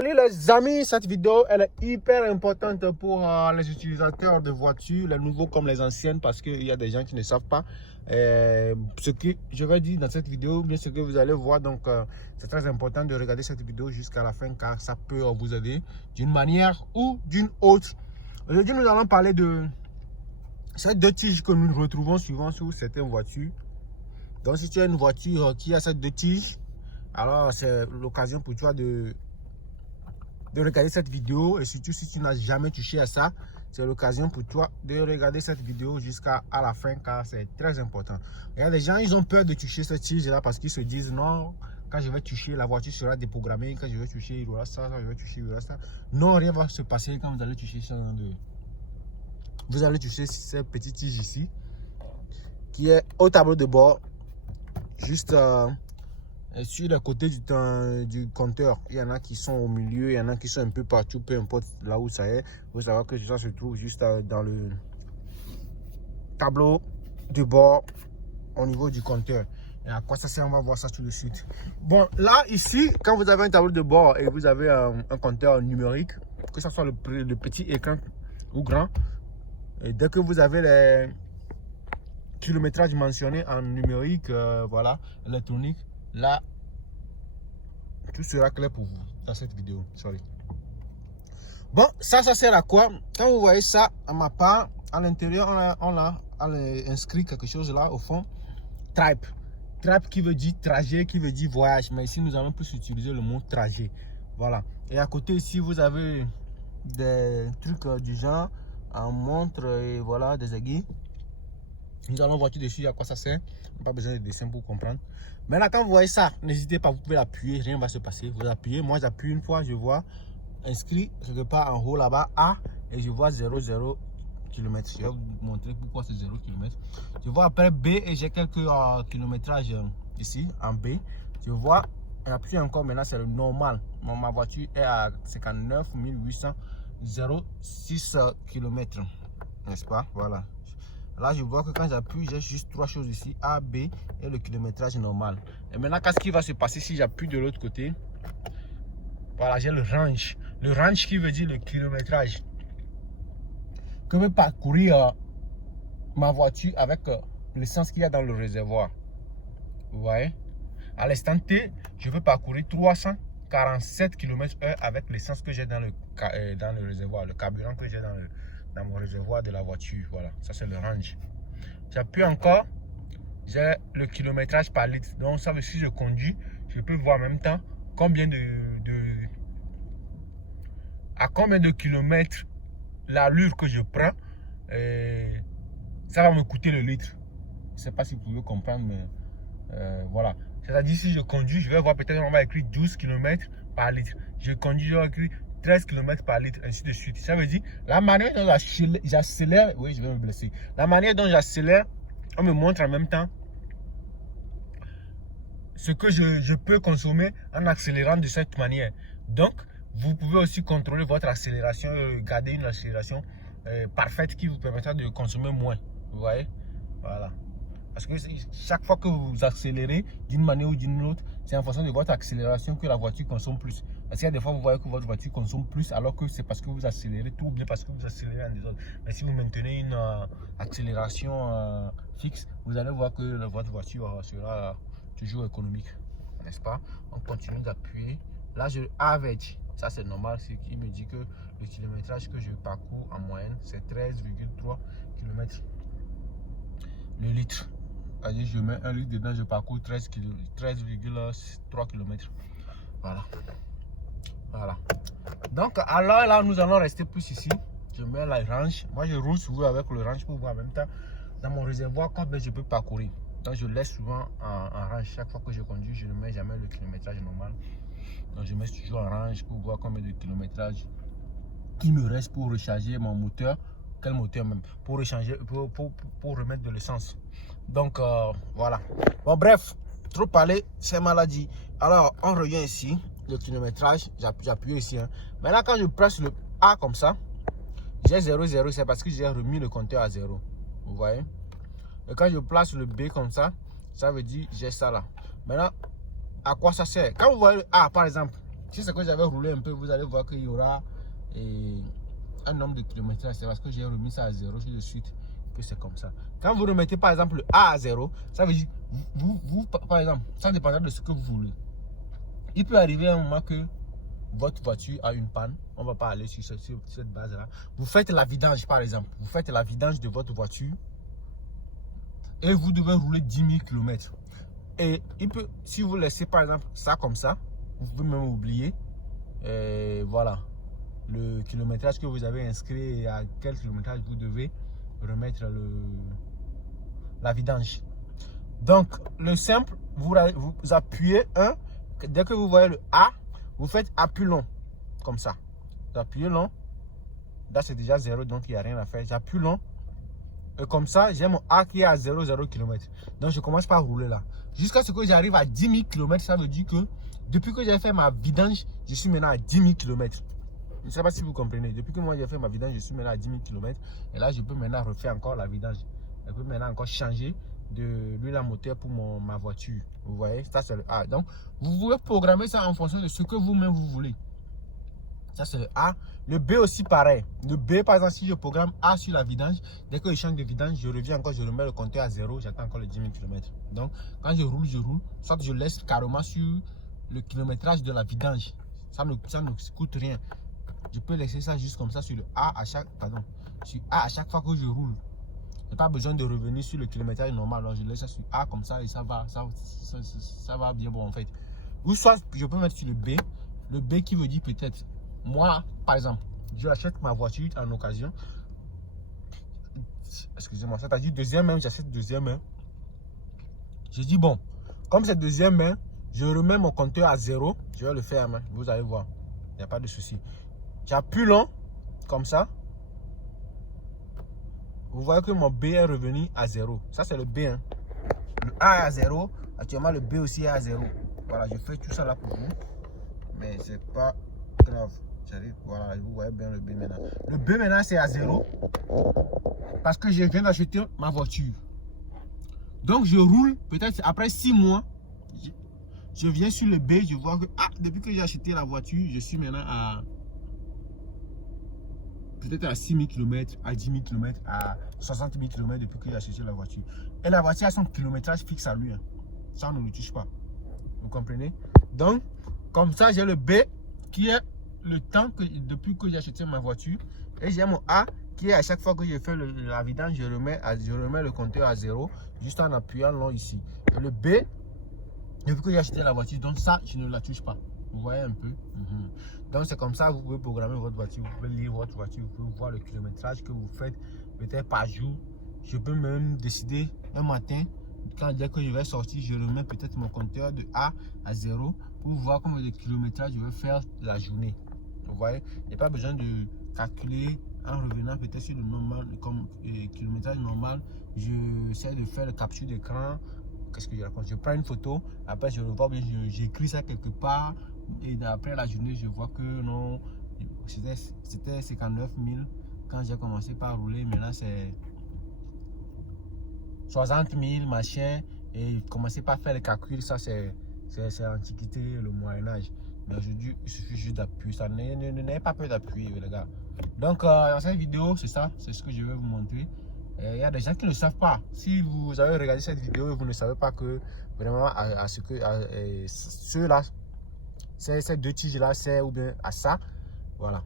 Salut les amis, cette vidéo elle est hyper importante pour les utilisateurs de voitures, les nouveaux comme les anciennes, parce qu'il y a des gens qui ne savent pas ce que je vais dire dans cette vidéo, bien ce que vous allez voir. Donc c'est très important de regarder cette vidéo jusqu'à la fin car ça peut vous aider d'une manière ou d'une autre. Aujourd'hui nous allons parler de ces deux tiges que nous retrouvons souvent sur certaines voitures. Donc si tu as une voiture qui a ces deux tiges, alors c'est l'occasion pour toi de regarder cette vidéo, et surtout si tu n'as jamais touché à ça, c'est l'occasion pour toi de regarder cette vidéo jusqu'à la fin car c'est très important. Il y a des gens, ils ont peur de toucher cette tige là parce qu'ils se disent non, quand je vais toucher, la voiture sera déprogrammée, quand je vais toucher, il y aura ça, quand je vais toucher, il y aura ça. Non, rien va se passer quand vous allez toucher ça. Vous allez toucher cette petite tige ici qui est au tableau de bord, juste sur le côté du compteur. Il y en a qui sont au milieu, il y en a qui sont un peu partout, peu importe là où ça est. Il faut savoir que ça se trouve juste dans le tableau de bord au niveau du compteur. Et à quoi ça sert, on va voir ça tout de suite. Bon, là, ici, quand vous avez un tableau de bord et vous avez un compteur numérique, que ce soit le petit écran ou grand, et dès que vous avez les kilométrages mentionnés en numérique, voilà, électronique, là, tout sera clair pour vous dans cette vidéo. Sorry. Bon, ça sert à quoi? Quand vous voyez ça, à ma part, à l'intérieur, on a inscrit quelque chose là au fond. Trip. Trip qui veut dire trajet, qui veut dire voyage. Mais ici, nous allons plus utiliser le mot trajet. Voilà. Et à côté, ici, vous avez des trucs du genre, en montre et voilà, des aiguilles. Nous allons voir tout dessus à quoi ça sert. Pas besoin de dessin pour comprendre. Maintenant, quand vous voyez ça, n'hésitez pas, vous pouvez l'appuyer, rien ne va se passer. Vous appuyez, moi j'appuie une fois, je vois inscrit quelque part en haut là-bas A et je vois 0 km. Je vais vous montrer pourquoi c'est 0 km. Je vois après B et j'ai quelques kilométrages ici en B. Je vois, j'appuie encore, maintenant c'est le normal. Ma voiture est à 59 806 km. N'est-ce pas? Voilà. Là, je vois que quand j'appuie, j'ai juste trois choses ici, A, B et le kilométrage normal. Et maintenant, qu'est-ce qui va se passer si j'appuie de l'autre côté? Voilà, j'ai le range. Le range qui veut dire le kilométrage que veut parcourir ma voiture avec l'essence qu'il y a dans le réservoir. Vous voyez? À l'instant T, je veux parcourir 347 km/h avec l'essence que j'ai dans le réservoir, le carburant que j'ai dans mon réservoir de la voiture. Voilà, ça c'est le range. J'appuie encore, j'ai le kilométrage par litre. Donc ça veut dire que si je conduis, je peux voir en même temps combien à combien de kilomètres l'allure que je prends. Ça va me coûter le litre. Je ne sais pas si vous pouvez comprendre, mais voilà. C'est-à-dire si je conduis, je vais voir peut-être on va écrire 12 km par litre. Je conduis, je vais écrire 13 km par litre, ainsi de suite. Ça veut dire, la manière dont j'accélère, oui, je vais me blesser. La manière dont j'accélère, on me montre en même temps ce que je peux consommer en accélérant de cette manière. Donc, vous pouvez aussi contrôler votre accélération, garder une accélération parfaite qui vous permettra de consommer moins. Vous voyez? Voilà. Parce que chaque fois que vous accélérez d'une manière ou d'une autre, c'est en fonction de votre accélération que la voiture consomme plus. Parce qu'il y a des fois, vous voyez que votre voiture consomme plus alors que c'est parce que vous accélérez tout ou bien parce que vous accélérez en désordre. Mais si vous maintenez une accélération fixe, vous allez voir que votre voiture sera toujours économique. N'est-ce pas? On continue d'appuyer. Là, je average. Ça, c'est normal. C'est qui me dit que le kilométrage que je parcours en moyenne, c'est 13,3 km le litre. C'est-à-dire, je mets un litre dedans, je parcours 13,3 km. Voilà. Voilà. Donc, alors là, nous allons rester plus ici. Je mets la range. Moi, je roule souvent avec le range pour voir en même temps dans mon réservoir combien je peux parcourir. Donc, je laisse souvent en range. Chaque fois que je conduis, je ne mets jamais le kilométrage normal. Donc, je mets toujours en range pour voir combien de kilométrage il me reste pour recharger mon moteur. Quel moteur même? Pour recharger, pour remettre de l'essence. Donc, voilà. Bon, bref, trop parlé, c'est maladie. Alors, on revient ici. Le kilométrage, j'appuie ici. Hein. Maintenant, quand je presse le A comme ça, j'ai 0, c'est parce que j'ai remis le compteur à 0. Vous voyez? Et quand je place le B comme ça veut dire j'ai ça là. Maintenant, à quoi ça sert? Quand vous voyez le A, par exemple, Si c'est que j'avais roulé un peu, vous allez voir qu'il y aura un nombre de kilomètres. C'est parce que j'ai remis ça à 0 tout de suite que c'est comme ça. Quand vous remettez par exemple le A à 0, ça veut dire, vous par exemple, ça dépendra de ce que vous voulez. Il peut arriver un moment que votre voiture a une panne. On ne va pas aller sur cette base-là. Vous faites la vidange par exemple. Vous faites la vidange de votre voiture et vous devez rouler 10 000 km. Et il peut, si vous laissez par exemple ça comme ça, vous pouvez même oublier voilà, le kilométrage que vous avez inscrit et à quel kilométrage vous devez remettre la vidange. Donc, le simple, vous appuyez dès que vous voyez le A, vous faites appui long, comme ça. Vous appuyez long, là c'est déjà 0, donc il n'y a rien à faire. J'appuie long, et comme ça, j'ai mon A qui est à 0 km. Donc, je commence par rouler là. Jusqu'à ce que j'arrive à 10 000 km, ça veut dire que depuis que j'ai fait ma vidange, je suis maintenant à 10 000 km. Je ne sais pas si vous comprenez. Depuis que moi j'ai fait ma vidange, je suis maintenant à 10 000 km. Et là, je peux maintenant refaire encore la vidange. Je peux maintenant encore changer de l'huile à moteur pour ma voiture. Vous voyez, ça c'est le A. Donc, vous pouvez programmer ça en fonction de ce que vous-même vous voulez. Ça c'est le A. Le B aussi pareil. Le B, par exemple, si je programme A sur la vidange, dès que je change de vidange, je reviens encore, je remets le compteur à 0, j'attends encore les 10 000 km. Donc, quand je roule, soit je laisse carrément sur le kilométrage de la vidange. Ça ne coûte rien. Je peux laisser ça juste comme ça sur le A à chaque, sur A à chaque fois que je roule. Je n'ai pas besoin de revenir sur le kilométrage normal. Alors je laisse ça sur A comme ça et ça va bien bon en fait. Ou soit je peux mettre sur le B qui veut dire peut-être, moi par exemple, je achète ma voiture en occasion. Excusez-moi, c'est-à-dire deuxième main, j'achète deuxième main. Je dis bon, comme c'est deuxième main, je remets mon compteur à 0. Je vais le faire, hein, vous allez voir, il n'y a pas de souci. J'appuie long, comme ça. Vous voyez que mon B est revenu à 0. Ça, c'est le B. Hein. Le A est à 0. Actuellement, le B aussi est à 0. Voilà, je fais tout ça là pour vous. Mais c'est pas grave. Voilà, vous voyez bien le B maintenant. Le B maintenant, c'est à 0. Parce que je viens d'acheter ma voiture. Donc, je roule. Peut-être après 6 mois, je viens sur le B. Je vois que depuis que j'ai acheté la voiture, je suis maintenant à peut-être à 6 000 km, à 10 000 km, à 60 000 km depuis que j'ai acheté la voiture. Et la voiture a son kilométrage fixe à lui. Hein. Ça, on ne le touche pas. Vous comprenez? Donc, comme ça, j'ai le B qui est le temps que depuis que j'ai acheté ma voiture. Et j'ai mon A qui est à chaque fois que je fais la vidange, je remets le compteur à 0 juste en appuyant long ici. Et le B, depuis que j'ai acheté la voiture, donc ça, je ne la touche pas. Vous voyez un peu. Donc c'est comme ça que vous pouvez programmer votre voiture, vous pouvez lire votre voiture, vous pouvez voir le kilométrage que vous faites peut-être par jour. Je peux même décider un matin, dès que je vais sortir, je remets peut-être mon compteur de A à 0 pour voir combien de kilométrage je vais faire la journée. Vous voyez, il n'y a pas besoin de calculer en revenant peut-être sur le normal, comme kilométrage normal. J'essaie de faire le capture d'écran. Qu'est-ce que je raconte? Je prends une photo, après je revois bien, j'écris ça quelque part. Et après la journée, je vois que non, c'était 59 000 quand j'ai commencé par rouler. Maintenant, c'est 60 000, machin. Et commencer par faire les calculs, ça c'est l'Antiquité, le Moyen-Âge. Mais aujourd'hui, il suffit juste d'appuyer. Ça n'ayez pas peur d'appuyer, les gars. Donc, dans cette vidéo, c'est ça, c'est ce que je vais vous montrer. Il y a des gens qui ne savent pas. Si vous avez regardé cette vidéo et vous ne savez pas que vraiment ceux-là, ces deux tiges-là, c'est ou bien à ça, voilà.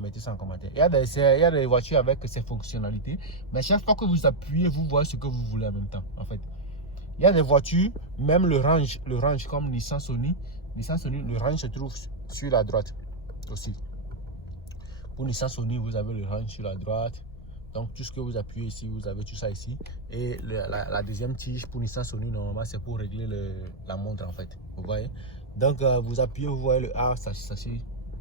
Mettez ça en commentaire. Il y a des voitures avec ces fonctionnalités, mais chaque fois que vous appuyez, vous voyez ce que vous voulez en même temps. En fait, il y a des voitures, même le range comme Nissan Sony, le range se trouve sur la droite aussi. Pour Nissan Sony, vous avez le range sur la droite. Donc tout ce que vous appuyez ici, vous avez tout ça ici. Et la deuxième tige pour Nissan Sony, normalement, c'est pour régler la montre en fait. Vous voyez? Donc vous appuyez, vous voyez le A, ça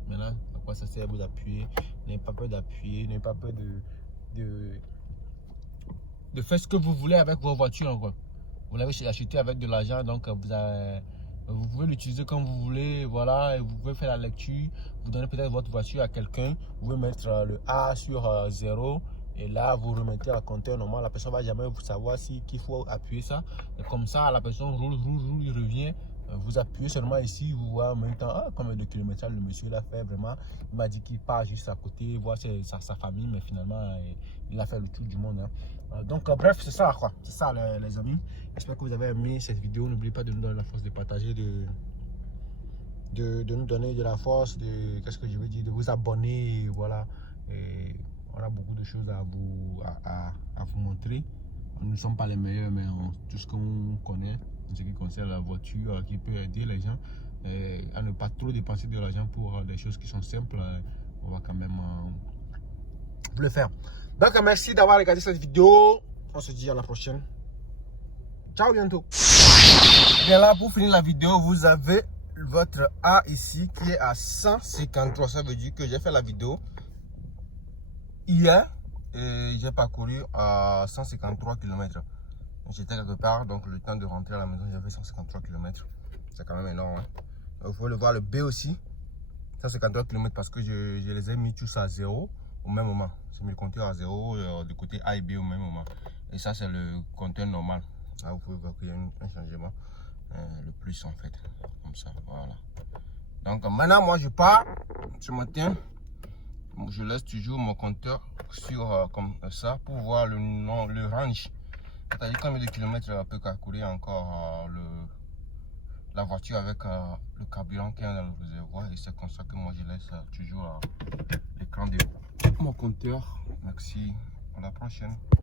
maintenant, à quoi ça sert? Vous appuyez, n'ayez pas peur d'appuyer, n'ayez pas peur de faire ce que vous voulez avec vos voitures. Quoi. Vous l'avez acheté avec de l'argent, donc vous pouvez l'utiliser comme vous voulez, voilà, et vous pouvez faire la lecture, vous donnez peut-être votre voiture à quelqu'un, vous pouvez mettre le A sur 0, et là vous remettez à compteur normal, la personne ne va jamais savoir qu'il faut appuyer ça, et comme ça la personne roule, il revient, Vous appuyez seulement ici, vous voyez en même temps combien de kilomètres le monsieur l'a fait vraiment. Il m'a dit qu'il part juste à côté, voir sa famille, mais finalement il a fait le tour du monde. Hein. Donc bref, c'est ça quoi, c'est ça les amis. J'espère que vous avez aimé cette vidéo. N'oubliez pas de nous donner la force de partager, de nous donner de la force, qu'est-ce que je veux dire, de vous abonner, voilà. Et on a beaucoup de choses à vous montrer. Nous ne sommes pas les meilleurs, mais tout ce qu'on connaît, ce qui concerne la voiture, qui peut aider les gens à ne pas trop dépenser de l'argent pour des choses qui sont simples, on va quand même vous le faire. Donc merci d'avoir regardé cette vidéo. On se dit à la prochaine. Ciao, bientôt. Bien là, pour finir la vidéo, vous avez votre A ici qui est à 153. Ça veut dire que j'ai fait la vidéo hier et j'ai parcouru à 153 km. J'étais quelque part, donc le temps de rentrer à la maison, j'avais 153 km. C'est quand même énorme. Hein. Vous pouvez le voir, le B aussi, 153 km parce que je les ai mis tous à 0 au même moment. J'ai mis le compteur à 0 du côté A et B au même moment. Et ça, c'est le compteur normal. Là, vous pouvez voir qu'il y a un changement. Le plus en fait, comme ça, voilà. Donc maintenant, moi je pars ce matin. Je laisse toujours mon compteur sur comme ça pour voir le range. C'est-à-dire combien de kilomètres peut calculer encore la voiture avec le carburant qui est dans le réservoir. Et c'est comme ça que moi je laisse toujours l'écran de mon compteur. Merci, à la prochaine.